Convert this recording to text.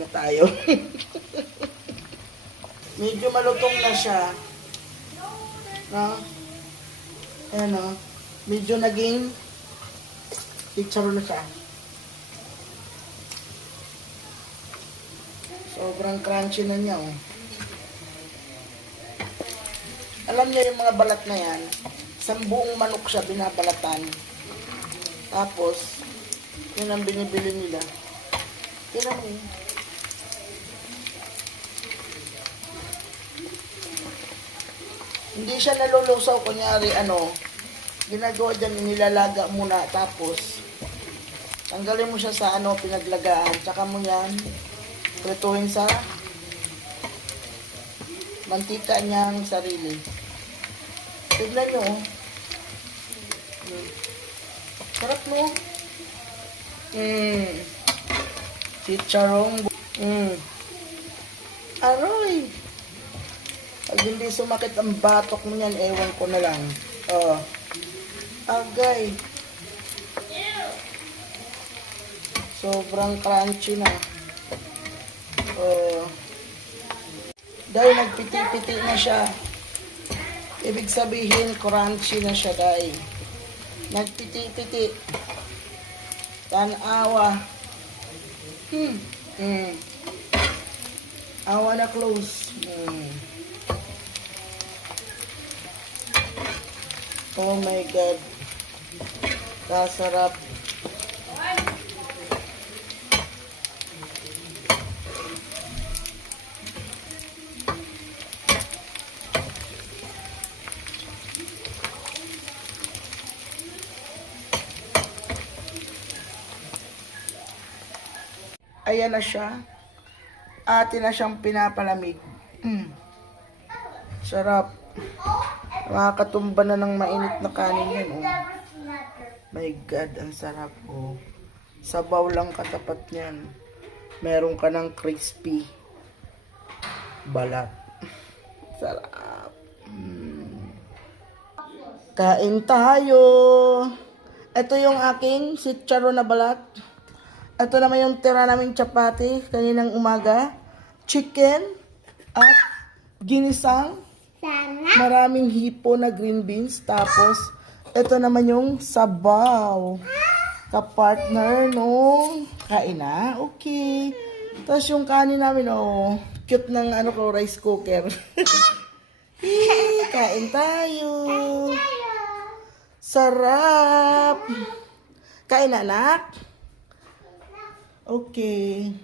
na tayo. Medyo malutong na siya. No? Ayan o. Medyo naging chicharon na siya. Sobrang crunchy na niya oh. Alam niyo yung mga balat na yan, sa buong manok siya binabalatan. Tapos, yun ang binibili nila. Tignan mo. Hindi siya nalulusaw, kunyari ginagawa dyan, nilalaga muna, tapos tanggalin mo siya sa pinaglagaan, tsaka mo yan prituhin sa mantika niyang sarili. Tignan nyo sarap no? Chicharong aroy. Pag hindi sumakit ang batok mo yan, ewan ko na lang. Agay. Sobrang crunchy na. Dahil nagpiti-piti na siya. Ibig sabihin, crunchy na siya dahil. Nagpiti-piti. Tanawa. Awa na close. Oh my God. Kasarap. Ayan na siya. Atin na siyang pinapalamig. Sarap. Makakatumba na ng mainit na kanin yan. My God, ang sarap. Sabaw lang katapat niyan. Meron ka ng crispy balat. Sarap. Kain tayo. Ito yung aking chicharon na balat. Ito naman yung tira naming chapati kaninang umaga. Chicken at ginisang. Maraming hipo na green beans. Tapos, ito naman yung sabaw. Kapartner nung kain na. Okay. Tapos yung kanin namin, cute ng rice cooker. Kain tayo. Sarap. Kain na, anak. Okay.